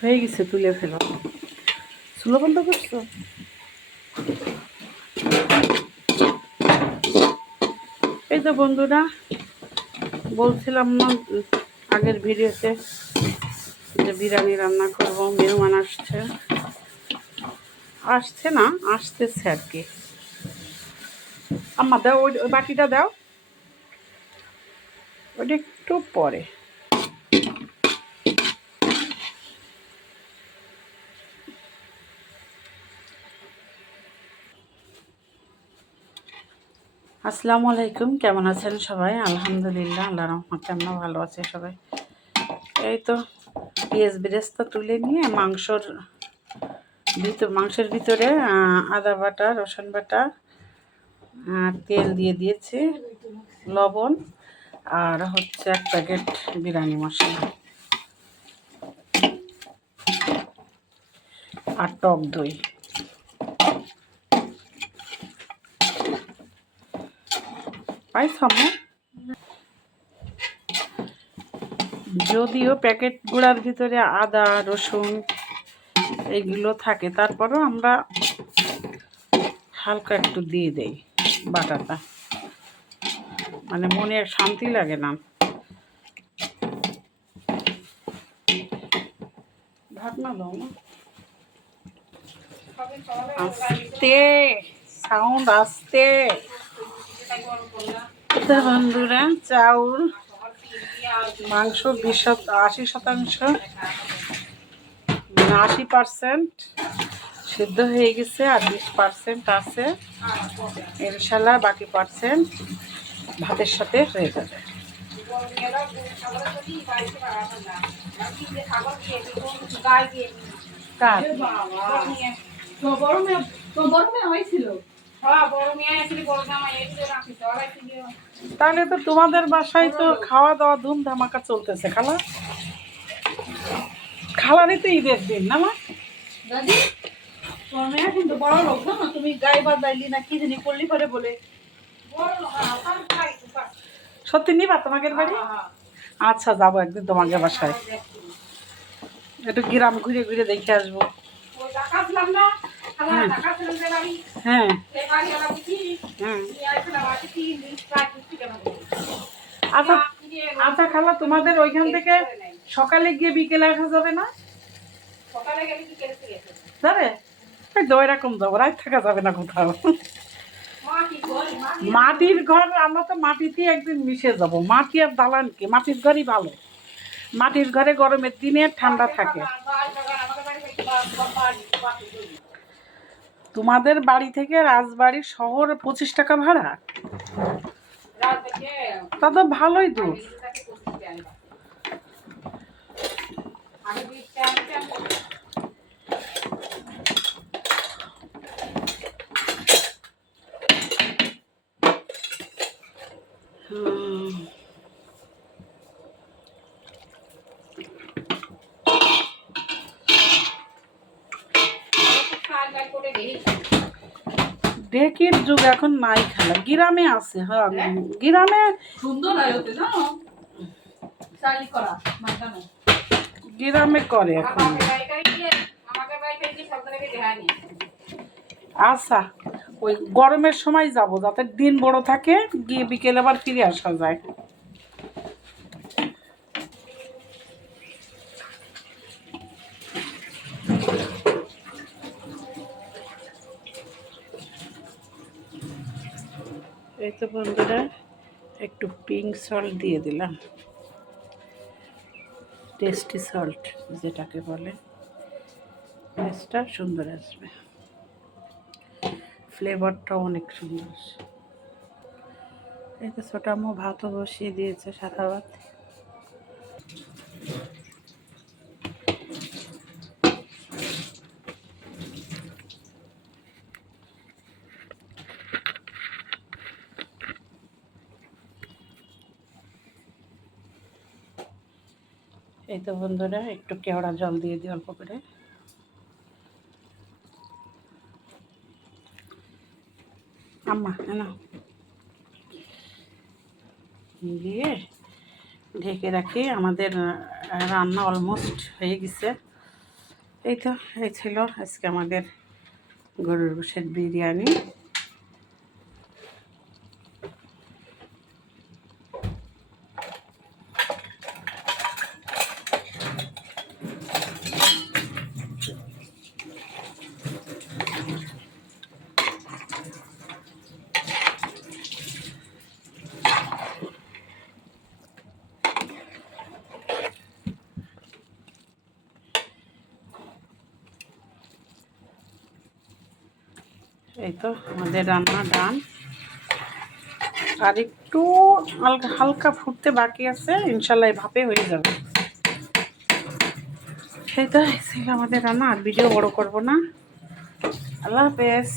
হয়ে গেছে, তুলে ফেলো। চুলো বন্ধ করছো? এই তো বন্ধুরা, বলছিলাম না আগের ভিডিওতে যে বিরিয়ানি রান্না করবো। মেহমান আসছে না, আসতেছে আর কি। আম্মা দাও, ওই বাটিটা দাও, ওইটা একটু পরে। আসসালামু আলাইকুম, কেমন আছেন সবাই? আলহামদুলিল্লাহ, আল্লাহ রহমতে আমরা ভালো আছি সবাই। এই তো পেঁয়াজ বেরেস্তা তুলে নিয়ে মাংসের ভিতরে আদা বাটা, রসুন বাটা, তেল দিয়ে দিয়েছি, লবণ, আর হচ্ছে 1 প্যাকেট বিরিয়ানি মশলা, আর টক দই। যদিও প্যাকেট গুঁড়ার ভিতরে আদা রসুন এইগুলো থাকে, তারপরেও আমরা হালকা একটু দিয়ে দেই বাটাটা, মানে মনে শান্তি লাগে না। ঢাকনা দাও না, আস্তে সাউন্ড আস্তে। বন্ধুরা, চাউল মাংস 80%, মানে 80% সিদ্ধ হয়ে গেছে, আর 20% আছে ইনশাল্লাহ। বাকি পার্সেন্ট ভাতের সাথে হয়ে যাবে। তাহলে তো তোমাদের বাসায় তো খাওয়া দাওয়া ধুম ধামাকা চলতেছে। খালারই তো ঈদের দিন না মা? দাদি মেয়ে কিন্তু বড় লোক না, তুমি গায়ে বাজাইলি না কি জানি করলি পরে বলে। সত্যি নিবা তোমাদের বাড়ি? আচ্ছা, যাবো একদিন তোমাদের বাসায়, একটু গ্রাম ঘুরে ঘুরে দেখে আসবো। হ্যাঁ, আচ্ছা আচ্ছা খালা, তোমাদের ওইখান থেকে সকালে গিয়ে বিকেলে আসা যাবে না? যাবে তো, এরকম যাবো, রাত থাকা যাবে না কোথাও। মাটির ঘর, আমরা তো মাটিতেই একদিন মিশে যাব। মাটি আর দালান কি, মাটির ঘরই ভালো। মাটির ঘরে গরমের দিনে ঠান্ডা থাকে। তোমাদের বাড়ি থেকে রাজবাড়ি শহর 25 টাকা ভাড়া, তা তো ভালোই দূর। ডেকির যুগ এখন নাই খেলা, গ্রামে আছে। হ্যাঁ, গ্রামে সুন্দর গ্রামে করে এখন। আচ্ছা, ওই গরমের সময় যাব, যাতে দিন বড় থাকে, গিয়ে বিকেল আবার ফিরে আসা যায়। এই তো বন্ধুরা, একটু পিঙ্ক সল্ট দিয়ে দিলাম, টেস্টি সল্ট যেটাকে বলে, টেস্টটা সুন্দর আসবে, ফ্লেভারটাও অনেক সুন্দর। এই তো ছোট আম্মু ভাতও বসিয়ে দিয়েছে, সাদা ভাত। এই তো বন্ধুরা, একটু কেওড়া জল দিয়ে দিই অল্প করে। আম্মা না দিয়ে ঢেকে রাখি। আমাদের রান্না অলমোস্ট হয়ে গেছে, এই তো, এই ছিল আজকে আমাদের গরুর গোশের বিরিয়ানি। এই তো আমাদের রান্না ডান, আর একটু হালকা হালকা ফুটতে বাকি আছে, ইনশাল্লাহ ভাপে হয়ে যাবে। সেই তো ছিল আমাদের রান্না, আর ভিডিও বড় করব না। আল্লাহ হাফেজ।